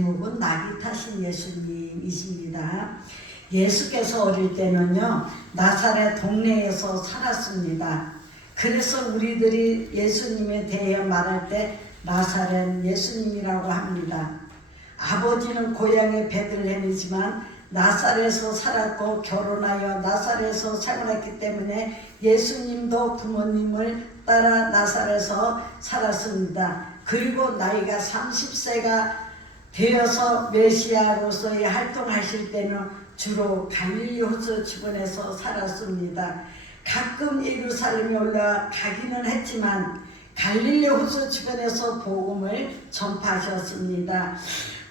제목은 낙이 타신 예수님이십니다. 예수께서 어릴 때는요, 나사렛 동네에서 살았습니다. 그래서 우리들이 예수님에 대해 말할 때 나사렛 예수님이라고 합니다. 아버지는 고향의 베들레헴이지만 나사렛에서 살았고 결혼하여 나사렛에서 생활했기 때문에 예수님도 부모님을 따라 나사렛에서 살았습니다. 그리고 나이가 30세가 되어서 메시아로서의 활동하실 때는 주로 갈릴리 호수 주변에서 살았습니다. 가끔 예루살렘에 올라가기는 했지만 갈릴리 호수 주변에서 복음을 전파하셨습니다.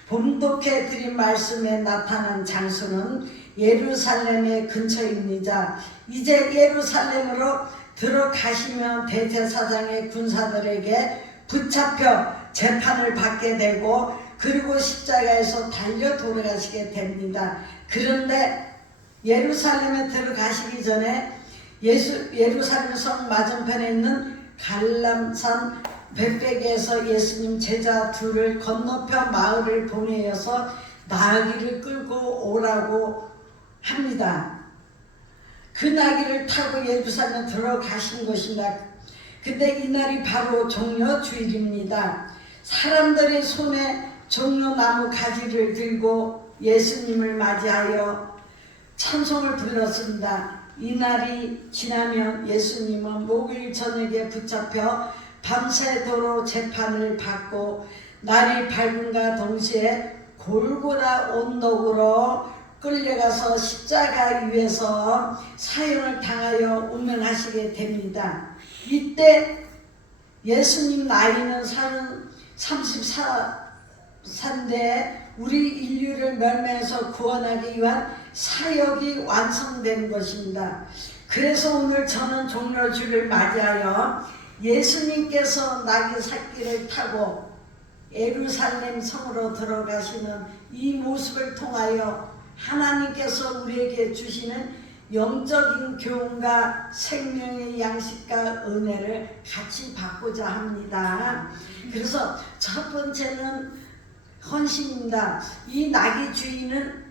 본독해 드린 말씀에 나타난 장소는 예루살렘의 근처입니다. 이제 예루살렘으로 들어가시면 대제사장의 군사들에게 붙잡혀 재판을 받게 되고 그리고 십자가에서 달려 돌아가시게 됩니다. 그런데 예루살렘에 들어가시기 전에 예루살렘 성 맞은편에 있는 갈람산 벳베게에서 예수님 제자 둘을 건너편 마을을 보내어서 나귀를 끌고 오라고 합니다. 그 나귀를 타고 예루살렘에 들어가신 것입니다. 근데 이날이 바로 종려 주일입니다. 사람들이 손에 종려나무 가지를 들고 예수님을 맞이하여 찬송을 불렀습니다. 이날이 지나면 예수님은 목요일 저녁에 붙잡혀 밤새도록 재판을 받고 날이 밝음과 동시에 골고다 언덕으로 끌려가서 십자가 위에서 사형을 당하여 운명하시게 됩니다. 이때 예수님 나이는 34세인데 우리 인류를 멸망에서 구원하기 위한 사역이 완성된 것입니다. 그래서 오늘 저는 종려주를 맞이하여 예수님께서 나귀 새끼를 타고 예루살렘 성으로 들어가시는 이 모습을 통하여 하나님께서 우리에게 주시는 영적인 교훈과 생명의 양식과 은혜를 같이 받고자 합니다. 그래서 첫 번째는 헌신입니다. 이 나귀 주인은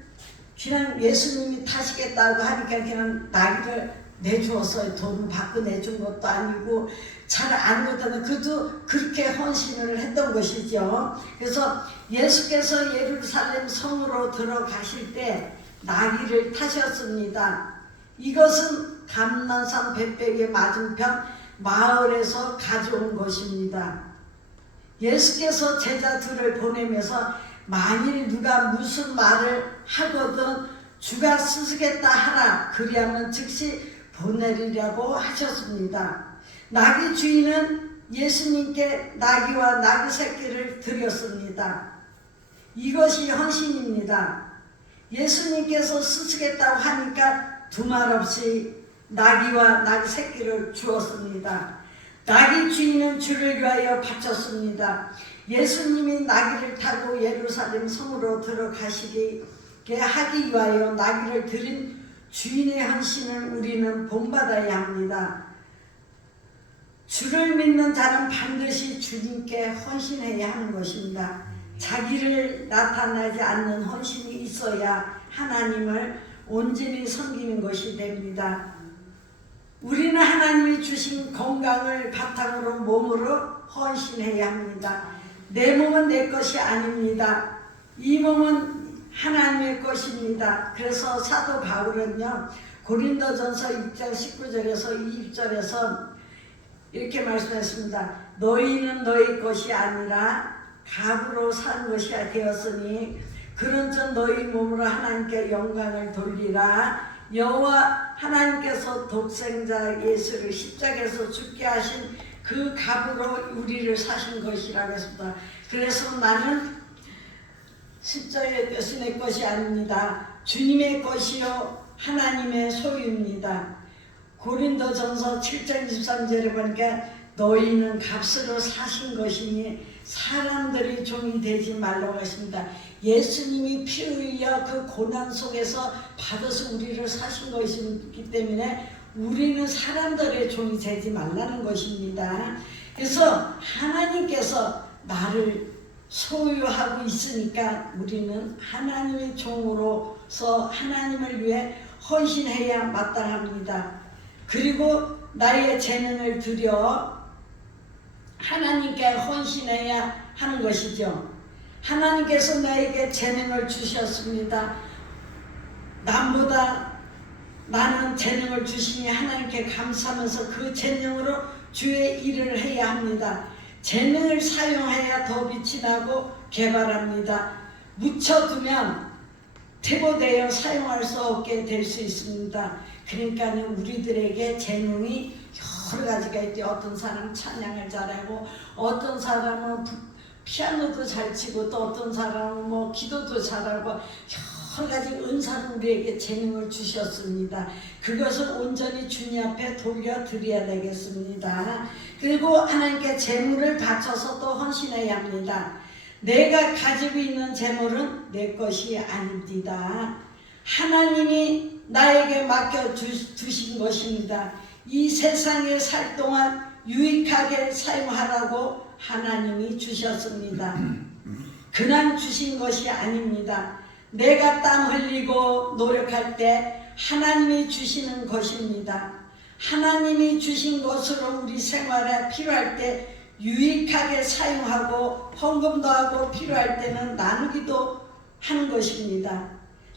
그냥 예수님이 타시겠다고 하니까 그냥 나귀를 내주었어요. 돈을 받고 내준 것도 아니고 잘 아무것도 그도 그렇게 헌신을 했던 것이죠. 그래서 예수께서 예루살렘 성으로 들어가실 때 나귀를 타셨습니다. 이것은 감난산 벳베게 맞은편 마을에서 가져온 것입니다. 예수께서 제자 둘을 보내면서 만일 누가 무슨 말을 하거든 주가 쓰시겠다 하라 그리하면 즉시 보내리라고 하셨습니다. 나귀 주인은 예수님께 나귀와 나귀 새끼를 드렸습니다. 이것이 헌신입니다. 예수님께서 쓰시겠다고 하니까 두말 없이 나귀와 나귀 새끼를 주었습니다. 나귀 주인은 주를 위하여 바쳤습니다. 예수님이 나귀를 타고 예루살렘 성으로 들어가시게 하기 위하여 나귀를 드린 주인의 헌신을 우리는 본받아야 합니다. 주를 믿는 자는 반드시 주님께 헌신해야 하는 것입니다. 자기를 나타나지 않는 헌신이 있어야 하나님을 온전히 섬기는 것이 됩니다. 우리는 하나님이 주신 건강을 바탕으로 몸으로 헌신해야 합니다. 내 몸은 내 것이 아닙니다. 이 몸은 하나님의 것입니다. 그래서 사도 바울은요 고린도전서 6장 19절에서 20절에서 이렇게 말씀했습니다. 너희는 너희 것이 아니라 값으로 산 것이 되었으니 그런즉 너희 몸으로 하나님께 영광을 돌리라. 여호와 하나님께서 독생자 예수를 십자가에서 죽게 하신 그 값으로 우리를 사신 것이라고 했습니다. 그래서 나는 십자가의 것이 내 것이 아닙니다. 주님의 것이요 하나님의 소유입니다. 고린도전서 7장 23절에 보니까 너희는 값으로 사신 것이니 사람들이 종이 되지 말라고 했습니다. 예수님이 피 흘려 그 고난 속에서 받아서 우리를 사신 것이기 때문에 우리는 사람들의 종이 되지 말라는 것입니다. 그래서 하나님께서 나를 소유하고 있으니까 우리는 하나님의 종으로서 하나님을 위해 헌신해야 마땅합니다. 그리고 나의 재능을 들여 하나님께 헌신해야 하는 것이죠. 하나님께서 나에게 재능을 주셨습니다. 남보다 나는 재능을 주시니 하나님께 감사하면서 그 재능으로 주의 일을 해야 합니다. 재능을 사용해야 더 빛이 나고 개발합니다. 묻혀두면 퇴보되어 사용할 수 없게 될 수 있습니다. 그러니까 우리들에게 재능이 여러 가지가 있죠. 어떤 사람은 찬양을 잘하고, 어떤 사람은 피아노도 잘 치고, 또 어떤 사람은 뭐 기도도 잘하고, 여러 가지 은사를 우리에게 재능을 주셨습니다. 그것을 온전히 주님 앞에 돌려드려야 되겠습니다. 그리고 하나님께 재물을 바쳐서 또 헌신해야 합니다. 내가 가지고 있는 재물은 내 것이 아닙니다. 하나님이 나에게 맡겨주신 것입니다. 이 세상에 살 동안 유익하게 사용하라고 하나님이 주셨습니다. 그냥 주신 것이 아닙니다. 내가 땀 흘리고 노력할 때 하나님이 주시는 것입니다. 하나님이 주신 것으로 우리 생활에 필요할 때 유익하게 사용하고, 헌금도 하고, 필요할 때는 나누기도 하는 것입니다.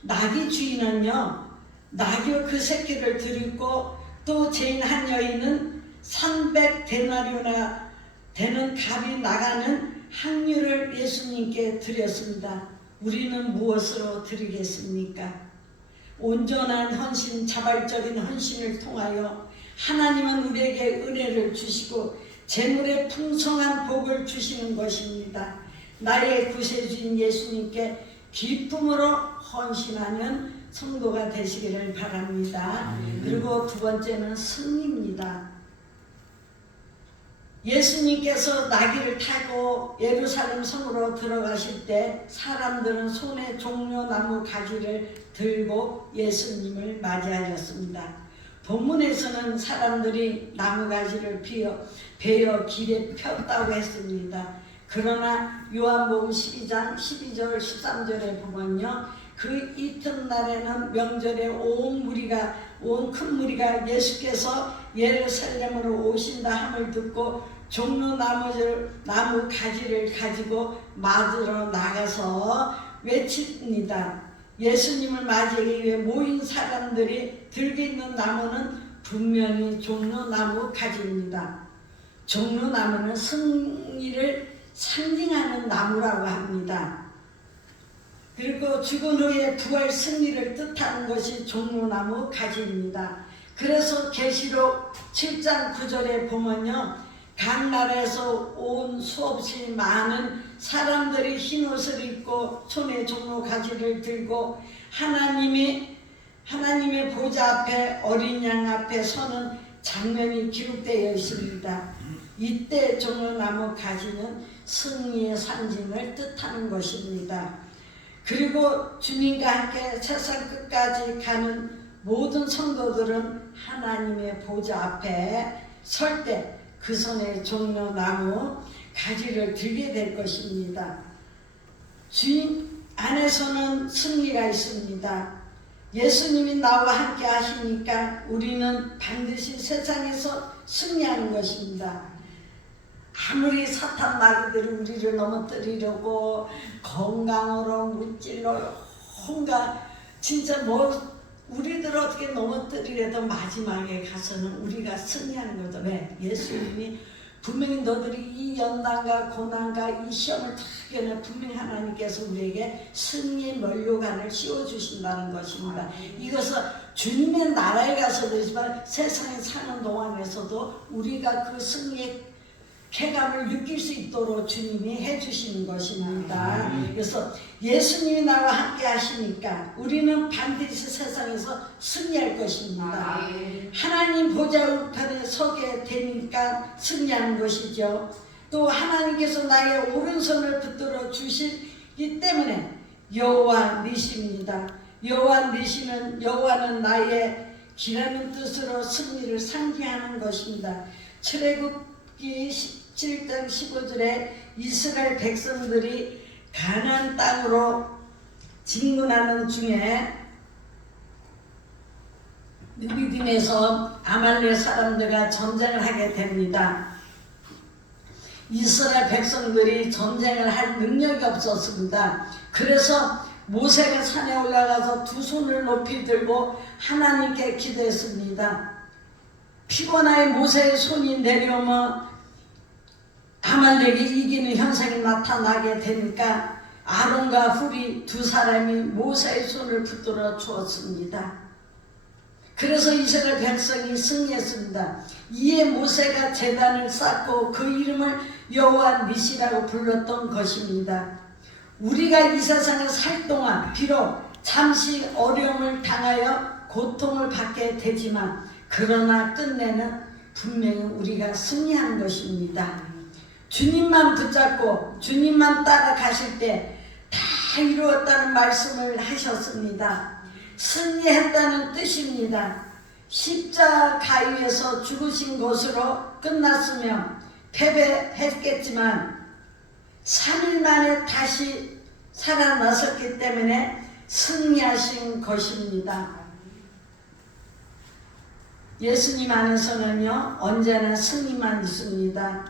나귀 주인은요, 나귀와 그 새끼를 드리고, 또 죄인 한 여인은 300데나리오나 되는 값이 나가는 향유를 예수님께 드렸습니다. 우리는 무엇으로 드리겠습니까? 온전한 헌신, 자발적인 헌신을 통하여 하나님은 우리에게 은혜를 주시고 재물의 풍성한 복을 주시는 것입니다. 나의 구세주인 예수님께 기쁨으로 헌신하는 성도가 되시기를 바랍니다. 그리고 두 번째는 승리입니다. 예수님께서 나귀를 타고 예루살렘 성으로 들어가실 때 베사람들은 손에 종려나무 가지를 들고 예수님을 맞이하였습니다. 본문에서는 사람들이 나무 가지를 베어 길에 폈다고 했습니다. 그러나 요한복음 12장 12절 13절에 보면요, 그 이튿날에는 명절에 온 큰 무리가 예수께서 예루살렘으로 오신다 함을 듣고 종려나무 가지를 가지고 맞으러 나가서 외칩니다. 예수님을 맞이하기 위해 모인 사람들이 들고 있는 나무는 분명히 종려나무 가지입니다. 종려나무는 승리를 상징하는 나무라고 합니다. 그리고 죽은 후에 부활 승리를 뜻하는 것이 종려나무 가지입니다. 그래서 계시록 7장 9절에 보면요, 각 나라에서 온 수없이 많은 사람들이 흰 옷을 입고 손에 종려 가지를 들고 하나님의 보좌 앞에 어린 양 앞에 서는 장면이 기록되어 있습니다. 이때 종려나무 가지는 승리의 상징을 뜻하는 것입니다. 그리고 주님과 함께 세상 끝까지 가는 모든 성도들은 하나님의 보좌 앞에 설 때 그 손에 종려나무 가지를 들게 될 것입니다. 주님 안에서는 승리가 있습니다. 예수님이 나와 함께 하시니까 우리는 반드시 세상에서 승리하는 것입니다. 아무리 사탄 마귀들이 우리를 넘어뜨리려고 건강으로 물질로 혼가 진짜 우리들 어떻게 넘어뜨리려도 마지막에 가서는 우리가 승리하는 거죠. 왜? 예수님이 분명히 너들이 이 연단과 고난과 이 시험을 다 이겨내 분명히 하나님께서 우리에게 승리의 면류관을 씌워주신다는 것입니다. 이것은 주님의 나라에 가서도 있지만 세상에 사는 동안에서도 우리가 그 승리의 쾌감을 느낄 수 있도록 주님이 해주시는 것입니다. 그래서 예수님이 나와 함께 하시니까 우리는 반드시 세상에서 승리할 것입니다. 하나님 보좌 우편에 서게 되니까 승리하는 것이죠. 또 하나님께서 나의 오른손을 붙들어 주시기 때문에 여호와 니시입니다. 여호와는 나의 기라는 뜻으로 승리를 상징하는 것입니다. 출애굽기 17장 15절에 이스라엘 백성들이 가나안 땅으로 진군하는 중에 느비딤에서 아말렉 사람들과 전쟁을 하게 됩니다. 이스라엘 백성들이 전쟁을 할 능력이 없었습니다. 그래서 모세가 산에 올라가서 두 손을 높이 들고 하나님께 기도했습니다. 피곤하여 모세의 손이 내려오면 아말렉이 이기는 현상이 나타나게 되니까 아론과 훌이 두 사람이 모세의 손을 붙들어 주었습니다. 그래서 이스라엘 백성이 승리했습니다. 이에 모세가 제단을 쌓고 그 이름을 여호와 니시라고 불렀던 것입니다. 우리가 이 세상을 살 동안 비록 잠시 어려움을 당하여 고통을 받게 되지만 그러나 끝내는 분명히 우리가 승리하는 것입니다. 주님만 붙잡고 주님만 따라가실 때 다 이루었다는 말씀을 하셨습니다. 승리했다는 뜻입니다. 십자가에서 죽으신 것으로 끝났으며 패배했겠지만 3일 만에 다시 살아나셨기 때문에 승리하신 것입니다. 예수님 안에서는요 언제나 승리만 있습니다.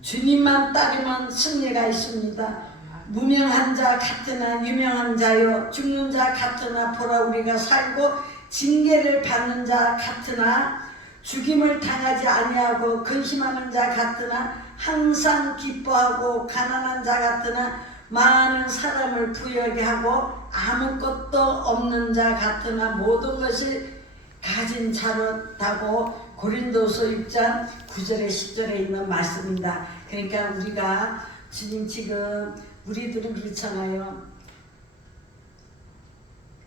주님만 따르면 승리가 있습니다. 무명한 자 같으나 유명한 자요 죽는 자 같으나 보라 우리가 살고 징계를 받는 자 같으나 죽임을 당하지 아니하고 근심하는 자 같으나 항상 기뻐하고 가난한 자 같으나 많은 사람을 부유하게 하고 아무것도 없는 자 같으나 모든 것을 가진 자로다고 고린도서 6장 9절에 10절에 있는 말씀입니다. 그러니까 우리가 주님 지금 우리들은 그렇잖아요.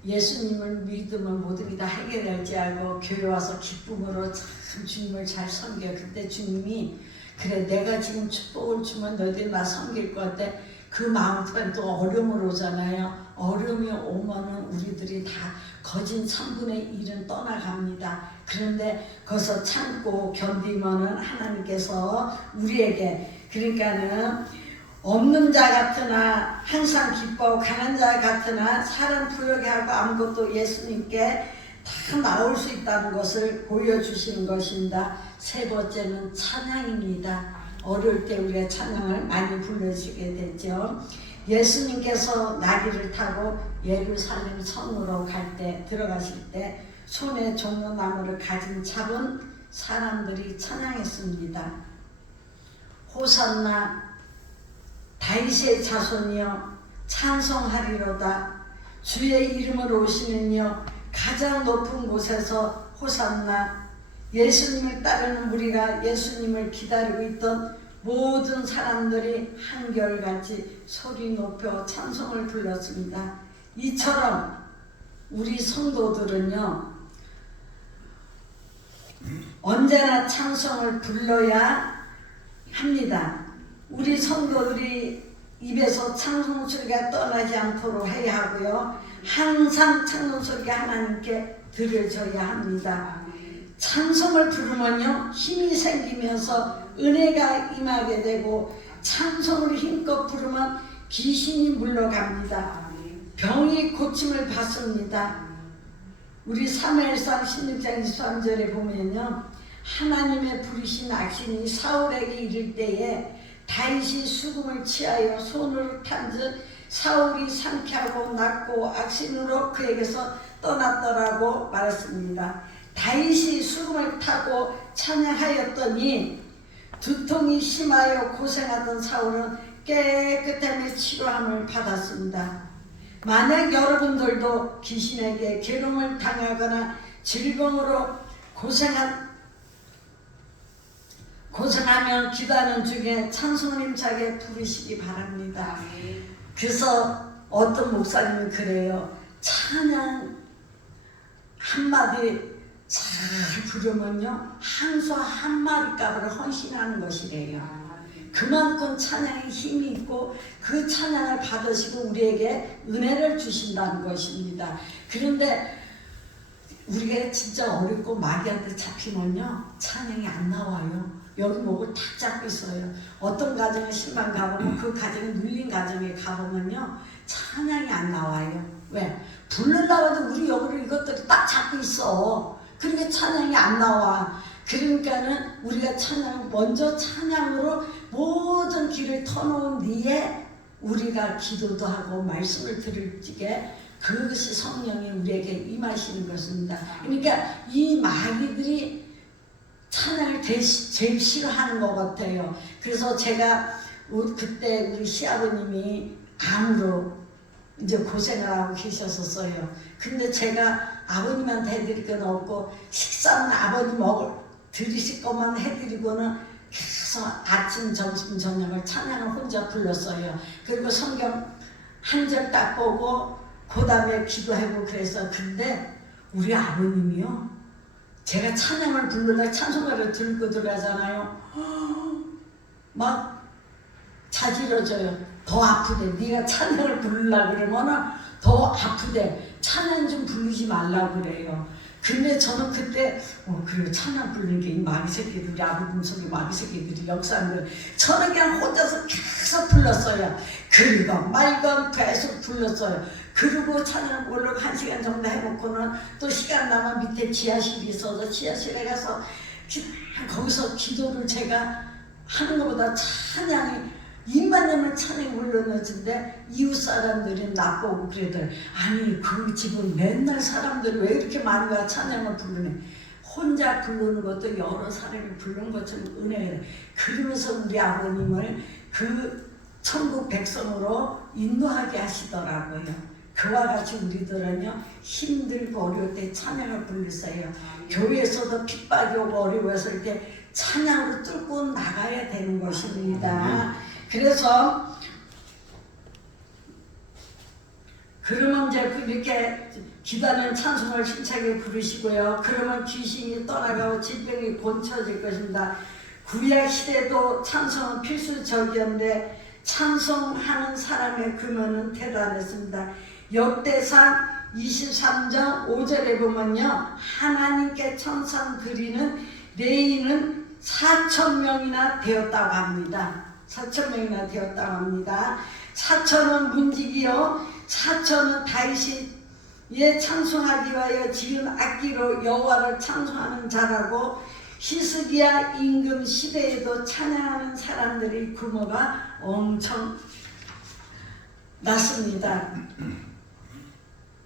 예수님을 믿으면 모든 게 다 해결될지 알고 교회 와서 기쁨으로 참 주님을 잘 섬겨. 그때 주님이 그래 내가 지금 축복을 주면 너희들 나 섬길 것 같아. 그 마음은 또 어려움을 오잖아요. 어려움이 오면은 우리들이 다 거진 3분의 1은 떠나갑니다. 그런데 거기서 참고 견디면은 하나님께서 우리에게 그러니까는 없는 자 같으나 항상 기뻐하고 강한 자 같으나 사람 부여게 하고 아무것도 예수님께 다 나올 수 있다는 것을 보여주시는 것입니다. 세 번째는 찬양입니다. 어려울 때 우리가 찬양을 많이 불러주게 되죠. 예수님께서 나귀를 타고 예루살렘 성으로 갈 때 들어가실 때 손에 종려나무를 가진 잡은 사람들이 찬양했습니다. 호산나 다윗의 자손이여 찬송하리로다. 주의 이름으로 오시는 이여 가장 높은 곳에서 호산나. 예수님을 따르는 우리가 예수님을 기다리고 있던 모든 사람들이 한결같이 소리 높여 찬송을 불렀습니다. 이처럼 우리 성도들은요 언제나 찬송을 불러야 합니다. 우리 성도들이 입에서 찬송 소리가 떠나지 않도록 해야 하고요. 항상 찬송 소리가 하나님께 들려져야 합니다. 찬송을 부르면요 힘이 생기면서 은혜가 임하게 되고 찬송을 힘껏 부르면 귀신이 물러갑니다. 병이 고침을 받습니다. 우리 사무엘상 16장 23절에 보면요 하나님의 부르신 악신이 사울에게 이를 때에 다윗이 수금을 취하여 손으로 탄즉 사울이 상쾌하고 낫고 악신으로 그에게서 떠났더라고 말했습니다. 다윗이 수금을 타고 찬양하였더니 두통이 심하여 고생하던 사울은 깨끗함의 치료함을 받았습니다. 만약 여러분들도 귀신에게 괴로움을 당하거나 질병으로 고생하면 기도하는 중에 찬송을 힘차게 부르시기 바랍니다. 그래서 어떤 목사님이 그래요. 찬양 한마디 잘 부르면요 한소 한 마리 값을 헌신하는 것이래요. 그만큼 찬양에 힘이 있고 그 찬양을 받으시고 우리에게 은혜를 주신다는 것입니다. 그런데 우리가 진짜 어렵고 마귀한테 잡히면요 찬양이 안 나와요. 여기 목을 탁 잡고 있어요. 어떤 가정에 신방 가보면 그 가정에 눌린 가정에 가보면요 찬양이 안 나와요. 왜? 부르려고 해도 우리 여기를 이것들이 딱 잡고 있어. 그러니까 찬양이 안 나와. 그러니까는 우리가 찬양 먼저 찬양으로 모든 길을 터놓은 뒤에 우리가 기도도 하고 말씀을 들을 적에 그것이 성령이 우리에게 임하시는 것입니다. 그러니까 이 마귀들이 찬양을 제일 싫어하는 것 같아요. 그래서 제가 그때 우리 시아버님이 암으로 이제 고생을 하고 계셨었어요. 근데 제가 아버님한테 해드릴 건 없고 식사는 아버님 드리실 것만 해드리고는 계속 아침, 점심, 저녁을 찬양을 혼자 불렀어요. 그리고 성경 한 절 딱 보고 그 다음에 기도하고 그래서 근데 우리 아버님이요 제가 찬양을 부르다 찬송가를 들고 들어가잖아요. 막 자지러져요. 더 아프대. 네가 찬양을 부르려고 그러면은 더 아프대. 찬양 좀 부르지 말라고 그래요. 근데 저는 그때 그래 찬양 부르는 게 이 마귀 새끼들이 아버님 속에 마귀 새끼들이 역사하는 저는 그냥 혼자서 계속 불렀어요. 그리고 말건 계속 불렀어요. 그리고 찬양 올라가 1시간 정도 해놓고는 또 시간 나면 밑에 지하실이 있어서 지하실에 가서 거기서 기도를 제가 하는 것보다 찬양이 입만 열면 찬양이 불러놓는데 이웃 사람들이 나보고 그러더래. 아니 그 집은 맨날 사람들이 왜 이렇게 많이 와 찬양을 부르네. 혼자 부르는 것도 여러 사람이 부르는 것처럼 은혜예요. 그러면서 우리 아버님을 그 천국 백성으로 인도하게 하시더라고요. 그와 같이 우리들은요 힘들고 어려울 때 찬양을 부르세요. 교회에서도 핍박이 오고 어려웠을 때 찬양으로 뚫고 나가야 되는 것입니다. 그래서 그러면 이제 이렇게 기도하는 찬송을 힘차게 부르시고요. 그러면 귀신이 떠나가고 질병이 고쳐질 것입니다. 구약 시대도 찬송은 필수적이었는데 찬송하는 사람의 금연은 대단했습니다. 역대상 23장 5절에 보면요. 하나님께 천상 드리는 레위인은 4,000명이나 되었다고 합니다. 4,000명이나 되었다고 합니다. 4,000은 문지기요. 4,000은 다윗이 찬송하기 위하여 지은 악기로 여호와를 찬송하는 자라고 히스기야 임금 시대에도 찬양하는 사람들의 규모가 엄청 났습니다.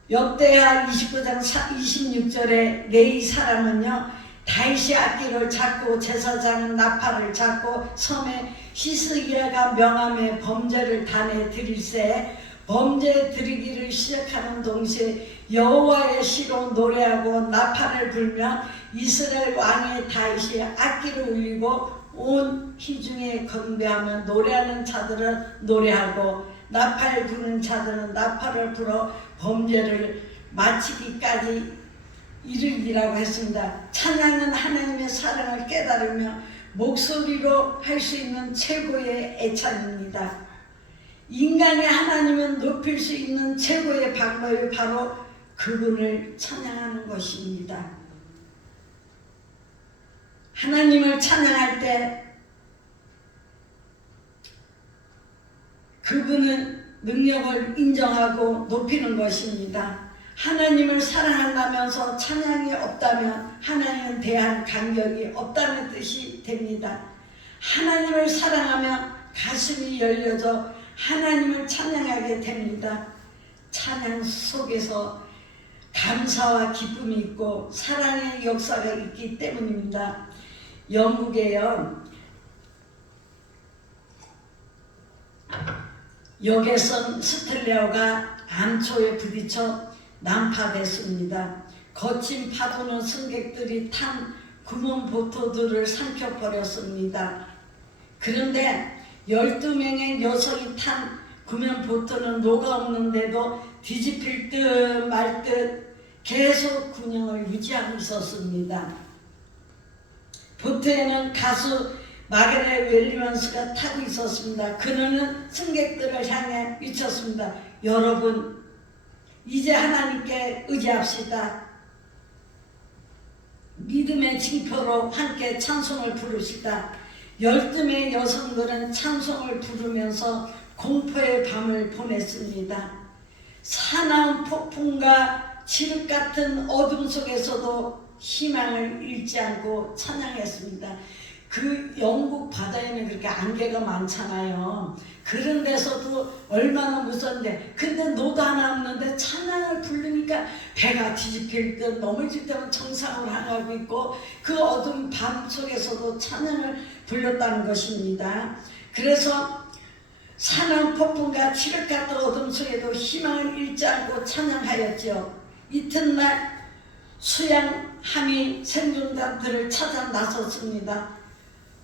역대하 29장 26절에 레위 사람은요 다윗이 악기를 잡고 제사장은 나팔을 잡고 섬에 히스기야가 명함에 범죄를 단에 드릴세 범죄 드리기를 시작하는 동시에 여호와의 시로 노래하고 나팔을 불며 이스라엘 왕의 다윗이 악기를 울리고 온 희중에 건배하며 노래하는 자들은 노래하고 나팔 부는 자들은 나팔을 불어 범죄를 마치기까지 이르기라고 했습니다. 찬양은 하나님의 사랑을 깨달으며 목소리로 할 수 있는 최고의 애찬입니다. 인간의 하나님은 높일 수 있는 최고의 방법이 바로 그분을 찬양하는 것입니다. 하나님을 찬양할 때 그분은 능력을 인정하고 높이는 것입니다. 하나님을 사랑한다면서 찬양이 없다면 하나님은 대한 간격이 없다는 뜻이 됩니다. 하나님을 사랑하며 가슴이 열려져 하나님을 찬양하게 됩니다. 찬양 속에서 감사와 기쁨이 있고 사랑의 역사가 있기 때문입니다. 영국에요 역에선 스텔레오가 암초에 부딪혀 난파됐습니다. 거친 파도는 승객들이 탄 구멍 보트들을 삼켜버렸습니다. 그런데 12명의 여성이 탄 구명 보트는 녹아없는데도 뒤집힐 듯 말 듯 계속 균형을 유지하고 있었습니다. 보트에는 가수 마가렛 윌리엄스가 타고 있었습니다. 그녀는 승객들을 향해 외쳤습니다. 여러분, 이제 하나님께 의지합시다. 믿음의 징표로 함께 찬송을 부르시다. 12명의 여성들은 찬송을 부르면서 공포의 밤을 보냈습니다. 사나운 폭풍과 칠흑 같은 어둠 속에서도 희망을 잃지 않고 찬양했습니다. 그 영국 바다에는 그렇게 안개가 많잖아요. 그런 데서도 얼마나 무서운데, 근데 노도 하나 없는데 찬양을 부르니까 배가 뒤집힐 듯 넘어질 때면 정상으로 향하고 있고, 그 어두운 밤 속에서도 찬양을 불렀다는 것입니다. 그래서 사나운 폭풍과 칠흑 같은 어둠 속에도 희망을 잃지 않고 찬양하였죠. 이튿날 수양함이 생존자들을 찾아 나섰습니다.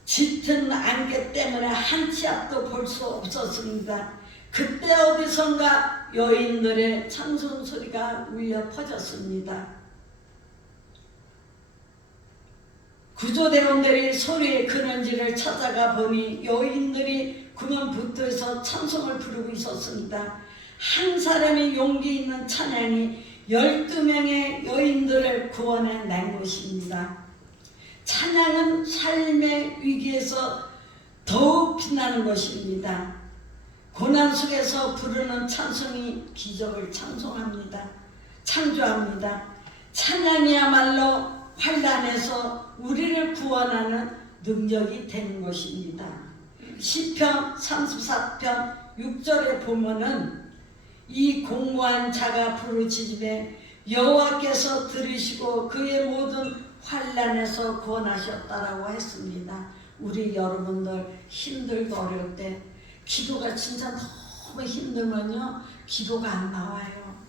짙은 안개 때문에 한 치 앞도 볼 수 없었습니다. 그때 어디선가 여인들의 찬송 소리가 울려 퍼졌습니다. 구조대원들이 소리의 근원지를 찾아가 보니 여인들이 구멍부터에서 찬송을 부르고 있었습니다. 한 사람의 용기 있는 찬양이 12명의 여인들을 구원해 낸 것입니다. 찬양은 삶의 위기에서 더욱 빛나는 것입니다. 고난 속에서 부르는 찬송이 기적을 창조합니다. 찬양이야말로 환난에서 우리를 구원하는 능력이 되는 것입니다. 시편 34편 6절에 보면은 이 공고한 자가 부르짖음에 여호와께서 들으시고 그의 모든 환난에서 구원하셨다라고 했습니다. 우리 여러분들 힘들고 어려울 때 기도가 진짜 너무 힘들면요 기도가 안 나와요.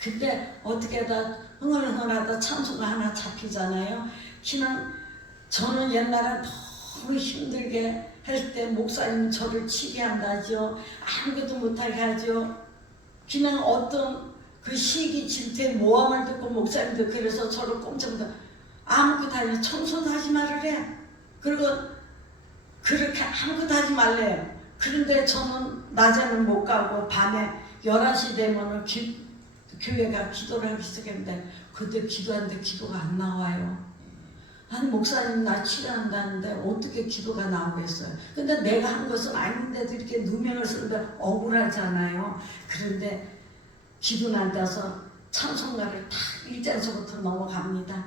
근데 어떻게다 흥얼흥얼하다 찬송가 하나 잡히잖아요. 그냥 저는 옛날에 너무 힘들게 할 때 목사님 저를 치게 한다죠. 아무것도 못하게 하죠. 그냥 어떤 그 시기 질투의 모함을 듣고 목사님도 그래서 저를 꼼짝도 아무것도 하지 마. 청소도 하지 말으래. 그리고 그렇게 아무것도 하지 말래요. 그런데 저는 낮에는 못 가고 밤에 11시 되면은 교회가 기도를 하기 시작했는데 그때 기도하는데 기도가 안 나와요. 아니 목사님 나 치료한다는데 어떻게 기도가 나오겠어요. 근데 내가 한 것은 아닌데도 이렇게 누명을 쓰는데 억울하잖아요. 그런데 기도 난다서 찬송가를 딱 1장서부터 넘어갑니다.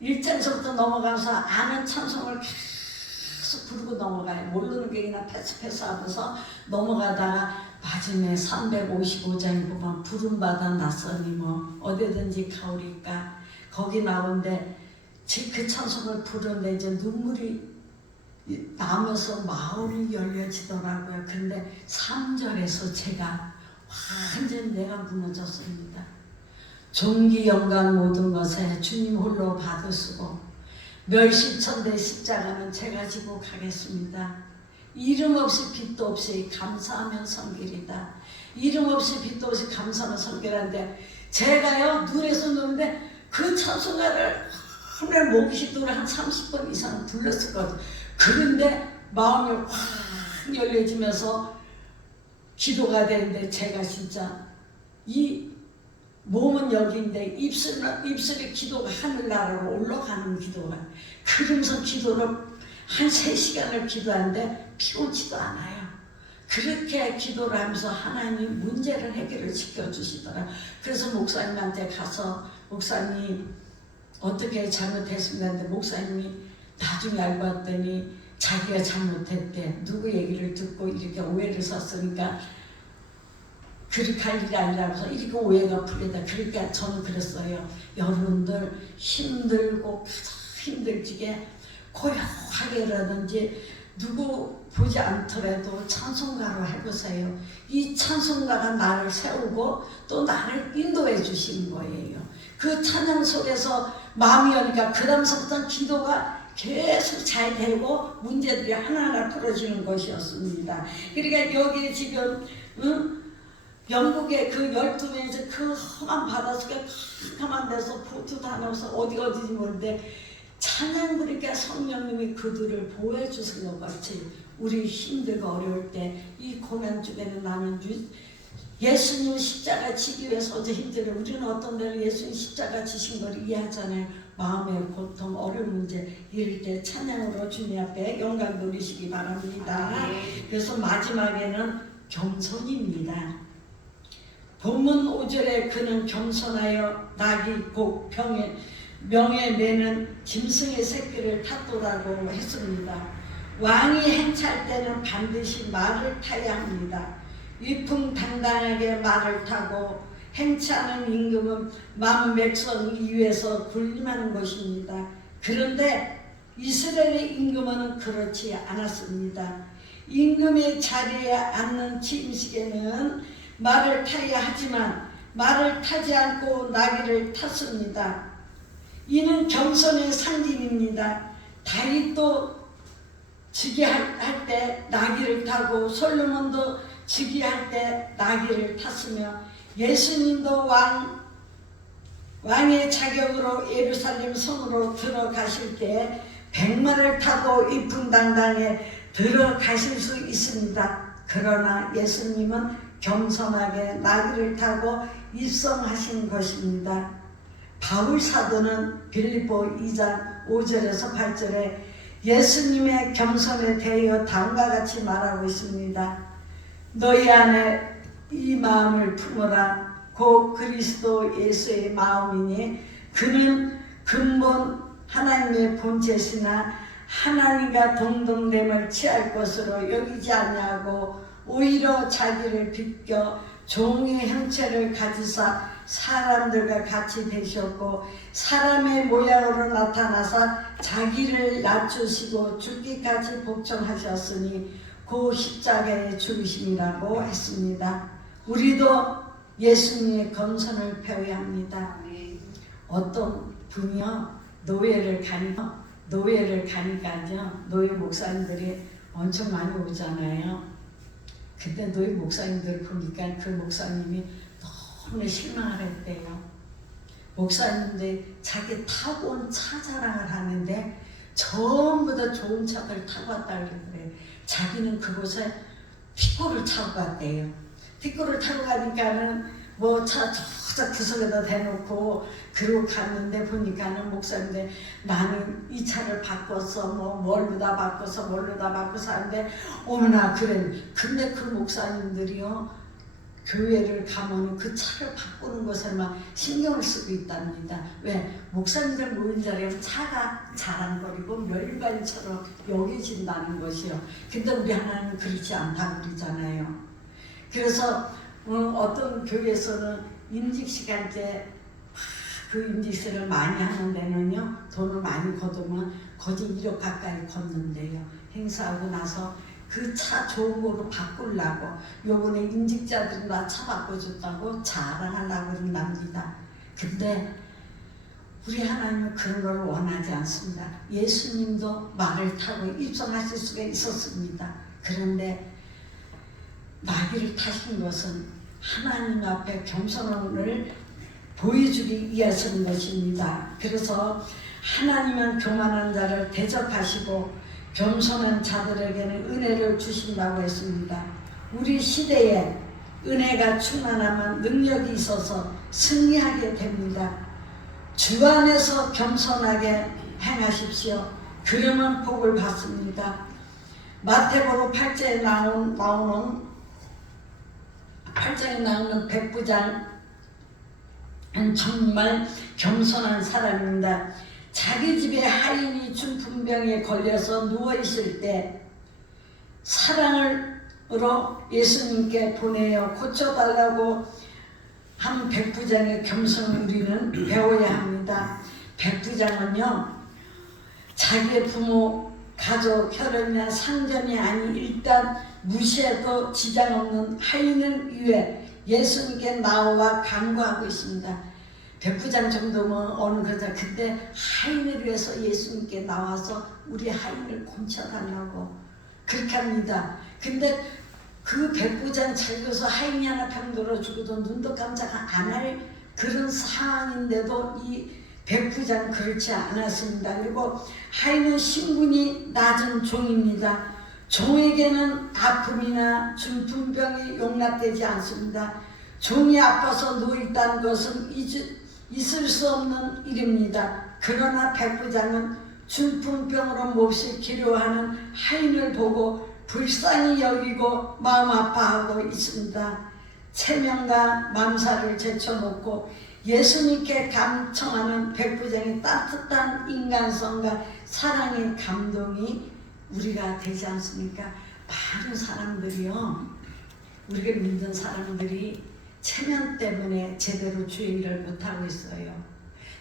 1장서부터 넘어가서 아는 찬송을 계속 부르고 넘어가요. 모르는 게 그냥 패스 하면서 넘어가다가 마지막에 355장에 보면 부름받아 낯선이 뭐 어디든지 가오리까 거기 나오는데 그 찬송을 부르는데 이제 눈물이 나면서 마음이 열려지더라고요. 근데 3절에서 제가 완전히 내가 무너졌습니다. 존귀 영광 모든 것에 주님 홀로 받으시고 멸시천대 십자가는 제가 지고 가겠습니다. 이름 없이 빛도 없이 감사하면 섬기리다. 이름 없이 빛도 없이 감사하면 섬기라는데 제가요 눈에서 노는데 그 찬송가를 하루에 목시도를 한 30번 이상 불렀을 거거든요. 그런데 마음이 확 열려지면서 기도가 되는데 제가 진짜 이 몸은 여기인데 입술이 기도가 하늘나라로 올라가는 기도가 그러면서 기도를 한 3시간을 기도하는데 피곤치도 않아요. 그렇게 기도를 하면서 하나님 문제를 해결을 시켜주시더라. 그래서 목사님한테 가서 목사님 어떻게 잘못했습니다 했는데 목사님이 나중에 알고 봤더니 자기가 잘못했대. 누구 얘기를 듣고 이렇게 오해를 샀으니까 그렇게 할 일이 아니라면서 이렇게 오해가 풀리다. 그러니까 저는 그랬어요. 여러분들 힘들고 힘들지게 고요하게라든지 누구 보지 않더라도 찬송가로 해보세요. 이 찬송가가 나를 세우고 또 나를 인도해 주시는 거예요. 그 찬양 속에서 마음이 오니까 그 다음서부터 기도가 계속 잘 되고 문제들이 하나하나 풀어지는 것이었습니다. 그러니까 여기 지금 영국의 그 12명에서 그 험한 바닷속에 캄캄한 데서 보트도 안 와서 어디인지 모르는데 찬양 부르니까 성령님이 그들을 보호해 주신 것 같이 우리 힘들고 어려울 때 이 고난 중에는 나는 예수님 십자가 지기 위해서 어제 힘들어. 우리는 어떤 데는 예수님 십자가 지신 걸 이해하잖아요. 마음의 고통, 어려운 문제 이럴 때 찬양으로 주님 앞에 영광 돌리시기 바랍니다. 그래서 마지막에는 겸손입니다. 본문 5절에 그는 겸손하여 낙이 곧 명에 매는 짐승의 새끼를 탔도라고 했습니다. 왕이 행차할 때는 반드시 말을 타야 합니다. 위풍당당하게 말을 타고 행차하는 임금은 만 백성 위에서 군림하는 것입니다. 그런데 이스라엘의 임금은 그렇지 않았습니다. 임금의 자리에 앉는 침식에는 말을 타야 하지만 말을 타지 않고 나귀를 탔습니다. 이는 겸손의 상징입니다. 다윗도 즉위할 때 나귀를 타고 솔로몬도 즉위할 때 나귀를 탔으며 예수님도 왕의 자격으로 예루살렘 성으로 들어가실 때 백마를 타고 위풍당당에 들어가실 수 있습니다. 그러나 예수님은 겸손하게 나귀를 타고 입성하신 것입니다. 바울 사도는 빌립보 2장 5절에서 8절에 예수님의 겸손에 대하여 다음과 같이 말하고 있습니다. 너희 안에 이 마음을 품어라. 곧 그리스도 예수의 마음이니 그는 근본 하나님의 본체시나 하나님과 동등됨을 취할 것으로 여기지 아니하고 오히려 자기를 비껴 종의 형체를 가지사 사람들과 같이 되셨고 사람의 모양으로 나타나사 자기를 낮추시고 죽기까지 복종하셨으니 그 십자가의 죽으심이라고 했습니다. 우리도 예수님의 겸손을 배워야 합니다. 어떤 분이요 노예를 가니까요 노예 목사님들이 엄청 많이 오잖아요. 근데 노예 목사님들 보니까 그 목사님이 너무 실망을 했대요. 목사님들 자기 타고 온 차 자랑을 하는데 전부 다 좋은 차들 타고 왔다 그러더래요. 자기는 그곳에 피코를 타고 갔대요. 피코를 타고 가니까는 뭐 차 저쪽 구석에다 대놓고 그러고 갔는데 보니까는 목사님들 나는 이 차를 바꿔서 뭘로다 바꿔서 하는데 어머나 그래. 근데 그 목사님들이요 교회를 가면 그 차를 바꾸는 것에만 신경을 쓰고 있답니다. 왜? 목사님들 모인 자리에 차가 자랑거리고 멸관처럼 여겨진다는 것이요. 근데 우리 하나님은 그렇지 않다고 그러잖아요. 그래서 어떤 교회에서는 임직시간 때 그 임직시를 많이 하는 데는요 돈을 많이 거두면 거의 1억 가까이 걷는데요. 행사하고 나서 그 차 좋은 거로 바꾸려고 요번에 임직자들이 나 차 바꿔줬다고 자랑하려고 그런답니다. 근데 우리 하나님은 그런 걸 원하지 않습니다. 예수님도 말을 타고 입성하실 수가 있었습니다. 그런데 나귀를 타신 것은 하나님 앞에 겸손함을 보여주기 위해서인 것입니다. 그래서 하나님은 교만한 자를 대적하시고 겸손한 자들에게는 은혜를 주신다고 했습니다. 우리 시대에 은혜가 충만하면 능력이 있어서 승리하게 됩니다. 주 안에서 겸손하게 행하십시오. 그러면 복을 받습니다. 마태복음 8장에 나오는 백부장은 정말 겸손한 사람입니다. 자기 집에 하인이 준 분병에 걸려서 누워있을 때 사랑으로 예수님께 보내어 고쳐달라고 한 백부장의 겸손을 우리는 배워야 합니다. 백부장은요 자기의 부모, 가족, 혈연이나 상전이 아닌 일단 무시해도 지장 없는 하인을 위해 예수님께 나와 간구하고 있습니다. 백부장 정도면 어느 거죠. 근데 하인을 위해서 예수님께 나와서 우리 하인을 고쳐달라고 그렇게 합니다. 근데 그 백부장 자기로서 하인이 하나 병들어 죽어도 눈도 깜짝 안 할 그런 상황인데도 이 백부장 그렇지 않았습니다. 그리고 하인은 신분이 낮은 종입니다. 종에게는 아픔이나 중풍병이 용납되지 않습니다. 종이 아파서 누워있다는 것은 있을 수 없는 일입니다. 그러나 백부장은 중풍병으로 몹시 기료하는 하인을 보고 불쌍히 여기고 마음 아파하고 있습니다. 체면과 만사를 제쳐놓고 예수님께 감청하는 백부장의 따뜻한 인간성과 사랑의 감동이 우리가 되지 않습니까? 많은 사람들이요, 우리가 믿는 사람들이 체면 때문에 제대로 주의 일을 못하고 있어요.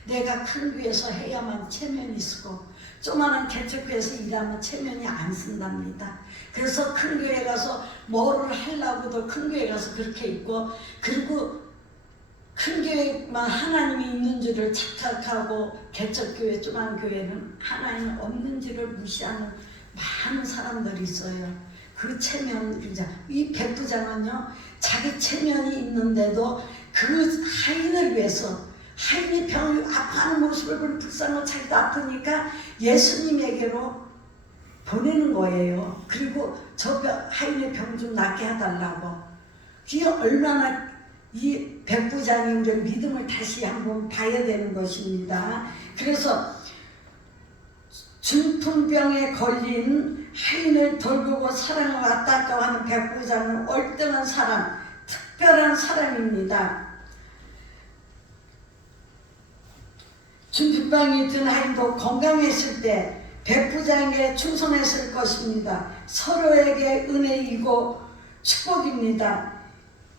내가 큰 교회에서 해야만 체면이 있고 조그마한 개척교회에서 일하면 체면이 안 쓴답니다. 그래서 큰 교회 가서 뭐를 하려고도 큰 교회 가서 그렇게 있고, 그리고 큰 교회만 하나님이 있는 줄을 착각하고 개척교회, 조그만 교회는 하나님 없는 줄을 무시하는 많은 사람들이 있어요. 그 체면이자 이 백부장은요, 자기 체면이 있는데도 그 하인을 위해서, 하인이 병을 아파하는 모습을 보고 불쌍하고 자기도 아프니까 예수님에게로 보내는 거예요. 그리고 저 하인의 병 좀 낫게 해달라고. 그게 얼마나 이 백부장이 우리의 믿음을 다시 한번 봐야 되는 것입니다. 그래서 중풍병에 걸린 하인을 돌보고 사랑을 안타까워하는 백부장은 월등한 사람, 특별한 사람입니다. 중풍병이 든 하인도 건강했을 때 백부장에게 충성했을 것입니다. 서로에게 은혜이고 축복입니다.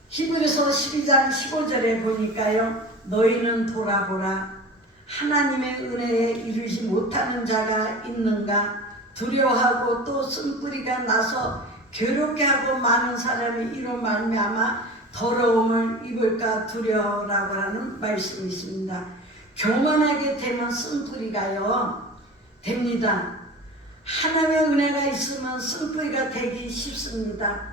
히브리서 12장 15절에 보니까요, 너희는 돌아보라. 하나님의 은혜에 이르지 못하는 자가 있는가? 두려워하고 또 쓴뿌리가 나서 괴롭게 하고 많은 사람이 이로 말미암아 더러움을 입을까 두려워라고 하는 말씀이 있습니다. 교만하게 되면 쓴뿌리가요 됩니다. 하나님의 은혜가 있으면 쓴뿌리가 되기 쉽습니다.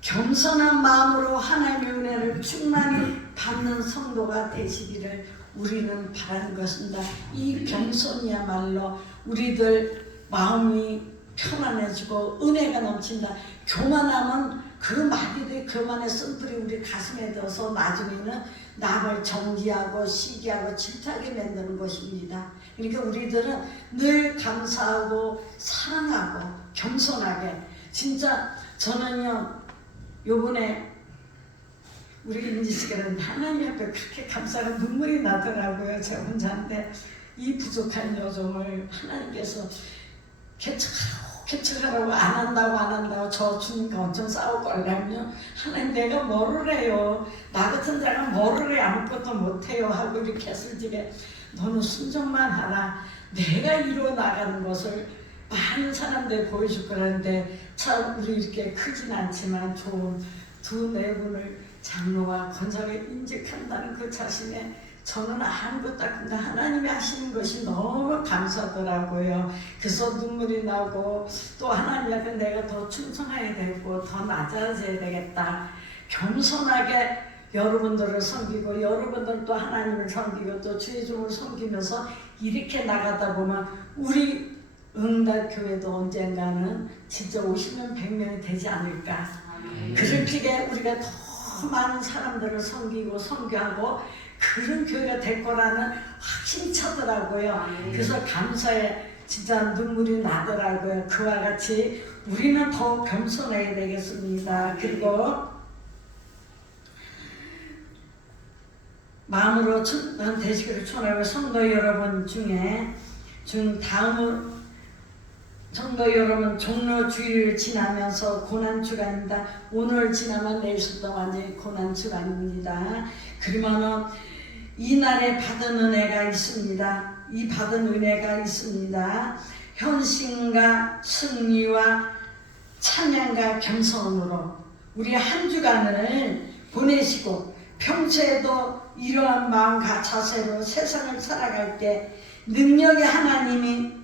겸손한 마음으로 하나님의 은혜를 충만히 받는 성도가 되시기를 우리는 바라는 것입니다. 이 겸손이야말로 우리들 마음이 편안해지고 은혜가 넘친다. 교만하면 그 마귀들의 교만의 쓴뿌리 우리 가슴에 넣어서 나중에는 남을 정지하고 시기하고 질투하게 만드는 것입니다. 그러니까 우리들은 늘 감사하고 사랑하고 겸손하게, 진짜 저는요 요번에 우리 임지씨가 하나님 앞에 그렇게 감사하고 눈물이 나더라고요. 제가 혼자인데 이 부족한 여종을 하나님께서 개척하라고 안 한다고 저 주님과 엄청 싸울 걸라면 하나님 내가 뭐를 해요? 나 같은 자가 뭐를 해? 아무것도 못해요 하고 이렇게 했을 적에 너는 순종만 하라. 내가 이루어 나가는 것을 많은 사람들이 보여줄 거라는데 참 우리 이렇게 크진 않지만 좋은 두 네 분을 장로와 권사를 인직한다는 그 자신에 저는 아무것도 안 근데 하나님이 하시는 것이 너무 감사하더라고요. 그래서 눈물이 나고 또 하나님 앞에 내가 더 충성해야 되고 더 낮아져야 되겠다. 겸손하게 여러분들을 섬기고 여러분들 또 하나님을 섬기고 또 주의 종을 섬기면서 이렇게 나가다 보면 우리 응달교회도 언젠가는 진짜 50명 100명이 되지 않을까. 그렇게 우리가 더 많은 사람들을 섬기고 섬겨하고 그런 교회가 될 거라는 확신이 차더라고요. 그래서 감사에 진짜 눈물이 나더라고요. 그와 같이 우리는 더 겸손해야 되겠습니다. 그리고 마음으로 되시기를 축원하고 성도 여러분 중에 다음으로 성도 여러분, 종로 주일을 지나면서 고난주간입니다. 오늘 지나면 내일부터 완전히 고난주간입니다. 그러면은 이날에 받은 은혜가 있습니다. 이 받은 은혜가 있습니다. 현신과 승리와 찬양과 겸손으로 우리 한 주간을 보내시고 평소에도 이러한 마음과 자세로 세상을 살아갈 때 능력의 하나님이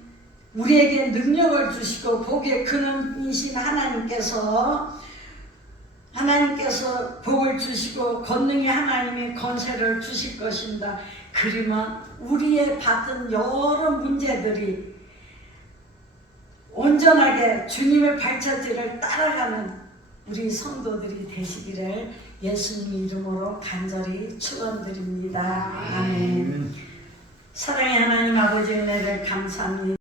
우리에게 능력을 주시고 복의 근원이신 하나님께서 복을 주시고 권능의 하나님의 권세를 주실 것입니다. 그러면 우리의 받은 여러 문제들이 온전하게 주님의 발자취를 따라가는 우리 성도들이 되시기를 예수님 이름으로 간절히 축원드립니다. 아멘. 사랑의 하나님 아버지 은혜를 감사합니다.